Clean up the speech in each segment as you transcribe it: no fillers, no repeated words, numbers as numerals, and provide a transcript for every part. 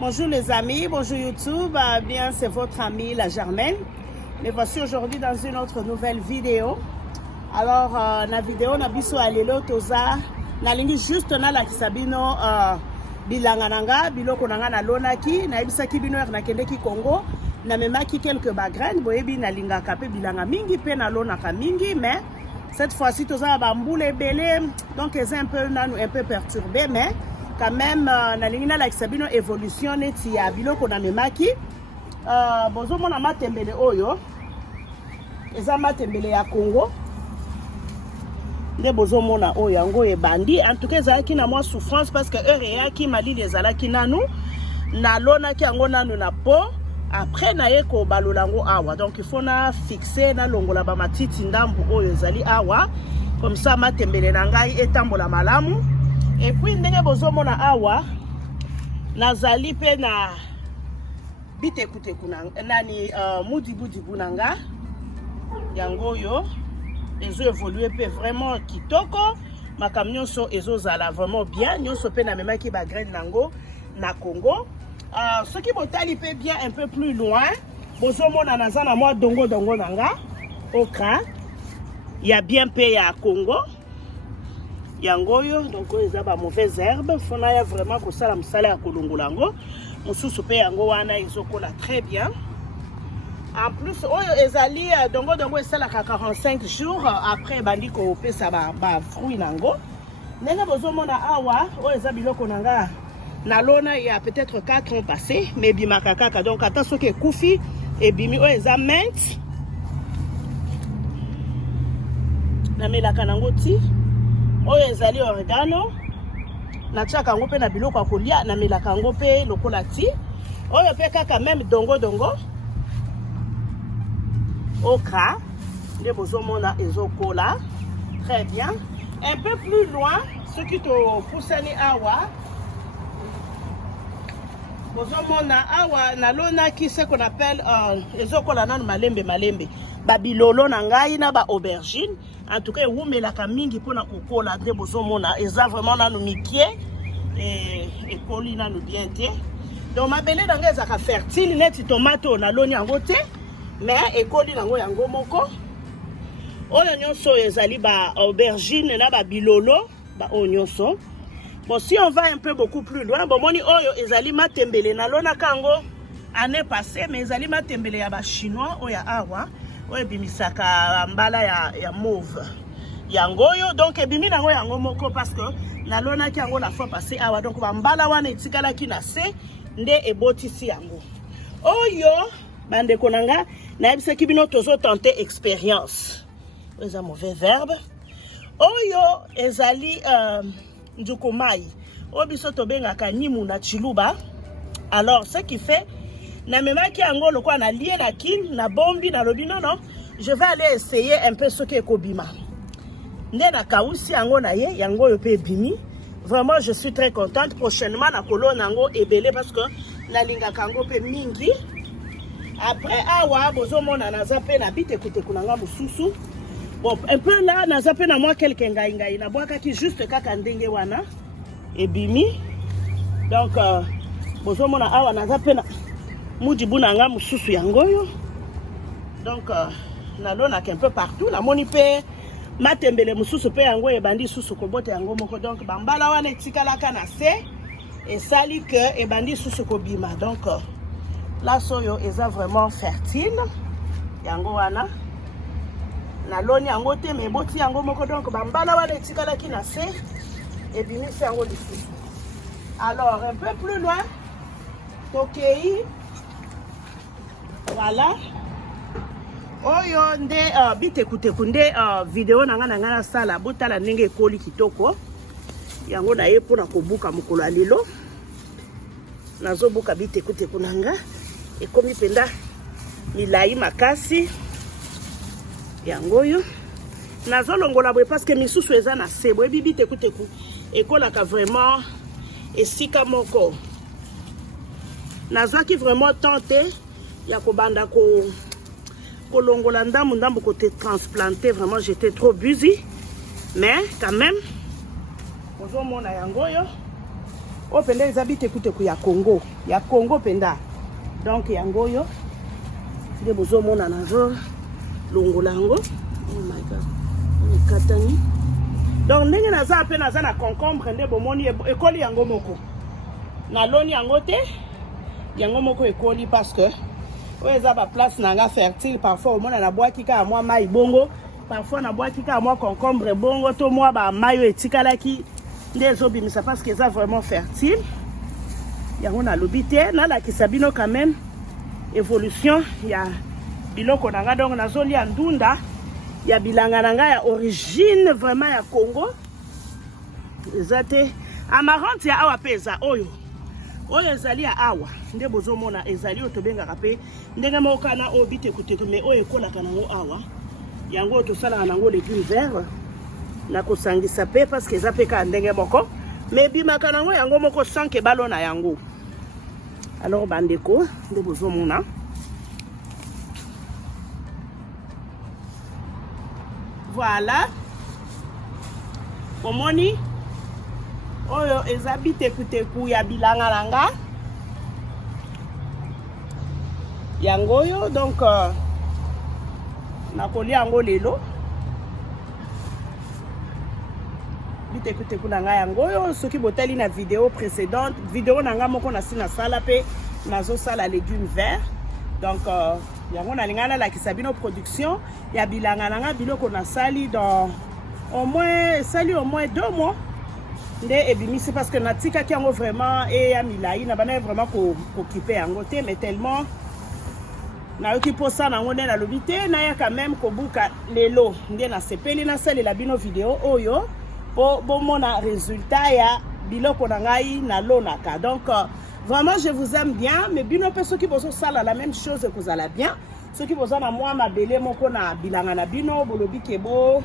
Bonjour les amis, bonjour YouTube, bien c'est votre amie la Germaine. Me voici aujourd'hui dans une autre nouvelle vidéo. Alors na vidéo na biso alelo toza na lingi juste na la kisabino bilanga nanga biloko nanga na lonaki na ebisaki bino na kendeki Congo na memaki quelques bagraines boyebi na linga kapé bilanga mingi pe na lonaka mingi mais cette fois-ci toza ba mboule belé donc c'est un peu perturbé mais quand même na lingi na la kisabino évolution neti ya biloko na memaki bozo mona matembele oyo eza matembele ya Congo nde bozo mona oyo yango ebandi en tout cas ezalaki na mwa souffrance parce que heure eyaki malili ezalaki nanu na lonaki yango nanu na po après na ye ko balolango awa donc il faut na fixer na longola ba matiti ndambu oyo ezali awa comme ça matembele na ngai etambola malamu et puis ndenge bozo mona awa nazali pe na bitekute kuna nani mudibudibu nanga yango yo ezo évoluer pe vraiment kitoko makamnyo so ezo zala vraiment bien nyonso pe na memaki ba graine nango na Congo ce qui botali pe bien un peu plus loin bozo mona naza na moi dongo nanga okra ya bien pe ya Congo yango yo donc eza ba mauvaise herbe fona ya vraiment ko sala msala ya kolongolango mususu pe yango wana ezokola très bien. En plus, ezali dongo esala 45 jours après bandi ko pesa ba fruit nango. Ndenge bozomona awa eza biloko nanga na lona il y a peut-être 4 ans passé mais bimaka kaka donc ata soki ekufi ebimi eza mint. Na melaka nango ti ezali oregano na tiaka yango pe na biloko ya kolia na melaka yango pe lokola ti pe kaka même dongo okra les bozomona ezokola très bien. Un peu plus loin ce qui te poussani awa bozomona awa na lona qui ce qu'on appelle ezokola nanu malembe babilolo na ngai na ba aubergine en tout cas wumelaka mingi pona kokola de bozomona eza vraiment nanu mikie et koli nanu bien te donc mabele na ngai ezaka fertile neti tomate na loni yango te mais ekoli nango yango moko oyo nyonso ezali ba aubergine na ba bilolo ba nyonso. Bon si on va un peu beaucoup plus loin bon moni oyo ezali matembele na lona kango année passée mais ezali matembele ya ba chinois oyo awa oyo bimisaka mbala ya mauve yango yo donc ebimi nango yango moko parce que na lona ki yango la fois passée awa donc ba mbala wana etikalaki na se nde ebotisi yango oyo bandeko nanga na ebisaki bino tozo tenter expérience eza mauvais verbe oyo ezali njukumai oyo biso tobengaka nyimu na chiluba. Alors ce qui fait na memaki yango lokwa na lié na kin na bombi na lobi non je vais aller essayer un peu ce que ekobima nde na kausi yango na ye yango yo pe bimi vraiment je suis très contente prochainement na kolona yango ebele parce que na lingaka yango pe mingi. Après awa bozomona naza pe na bitekute kunanga mususu bon un peu là naza pe na moi quelques ngai na bwakaki juste kaka ndenge wana ebimi donc bozomona awa naza pe na mudibu nanga mususu yango yo donc na lona un peu partout na moni pe matembele mususu pe yango ebandi susu kobote yango moko donc bambala wana etikalaka na se esali que ebandi susu kobima donc la soyo eza vraiment fertile yango wana na loni yango te mais boti yango moko donc bambala wana etikalaki na se ebimisi yango lisusu. Alors un peu plus loin tokei voilà oyo nde bitekuteku nde video nanga na sala botala ndenge ekoli kitoko yango na ye mpona kobuka mokolo ya lelo nazobuka bitekuteku nanga ekomi penda milai makasi yango yo nazolongola boye parce que misusu eza na se boye bitekuteku ekolaka vraiment esika moko nazaki vraiment tenté ya kobanda kolongola ndambu côté transplanté vraiment j'étais trop busy mais quand même ozomona yango yo o penda ezabite kuteku ya Congo penda. Donc yango yo nde bozomona nazo longolango. Oh my god, katani. Donc ndenge naza pe naza na concombre nde bomoni ekoli yango moko na loni yango te yango moko ekoli parce que oyo eza ba place nanga fertile. Parfois omona na bwaki ka mwa mai bongo, parfois na bwaki ka mwa concombre bongo to mwa ba mayo etikalaki nde ezobimisa parce que eza vraiment fertile. Yango na lobi te nalakisa bino quand même évolution ya biloko nanga. Donc nazolia ndunda ya bilanga nanga ya origine vraiment ya Congo. Ezate amarante ya awa peza oyo ezali ya awa nde bozomona ezali otobengaka pe ndenge mokana obite kuteko me oyo ekolaka nango awa yango tosalaka nango légume vert na kosangisa pe parce que eza pe ka ndenge moko me bimaka nango yango moko sans ke balo na yango. Alors bandeko nde bozomona voilà omoni oyo ezabite kuteku ya bilanga nanga yango yo. Donc nakolia yango lelo bite kuteku nanga yango yo. Soki botali na vidéo précédente vidéo nanga moko na sina sala pe nazo sala légumes verts. Donc yango nalingana la kisabino production ya bilanga nanga biloko na sali dans au moins 2 mois. Nde ebimisi parce que natika ki yango vraiment et ya milai na bana vraiment ko occuper yango te mais tellement na yoki posa na ngone na lobité na ya quand même ko buka lelo nde na sepeli na sali la bino vidéo oyo po bomona résultat ya biloko na ngai na lonaka. Donc vraiment je vous aime bien mais bino pe ceux qui bozo sala la même chose que vous allez bien. Ceux qui bozo na moi mabele moko na bilanga na bino bolobi kebo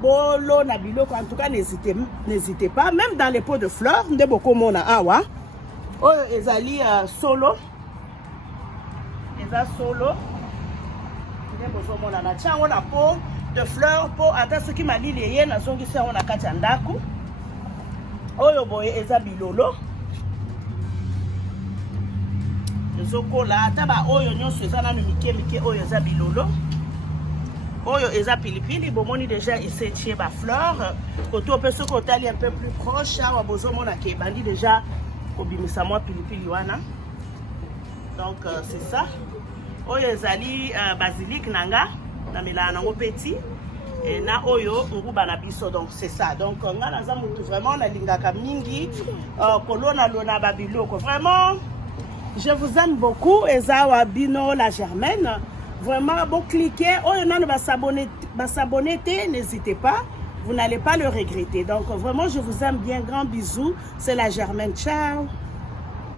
bolo na biloko. En tout cas n'hésitez pas même dans les pots de fleurs nde boko mona awa oyo ezali solo eza solo nde bozo mona na tiango na pot de fleurs po ata soki malili eye nazongisi yango na kati ya ndako oyo boye eza bilolo ezokola ata ba oyo nyonso eza nanu mike oyo eza bilolo. Oyo eza pilipili bomoni déjà esetie ba fleur koto pe soko otali un peu plus proche awa bozomona ke bandi déjà kobimisa mwa pilipili wana. Donc c'est ça. Oyo ezali basilic nanga na melana nango petit et na oyo nguba na biso. Donc c'est ça. Donc nga naza mutu vraiment na lingaka mingi kolona lona ba biloko. Vraiment je vous aime beaucoup. Eza wa bino la Germaine. Vraiment, bon, cliquez. Oh, il y en a s'abonner, n'hésitez pas. Vous n'allez pas le regretter. Donc, vraiment, je vous aime bien. Grand bisous. C'est la Germaine. Ciao.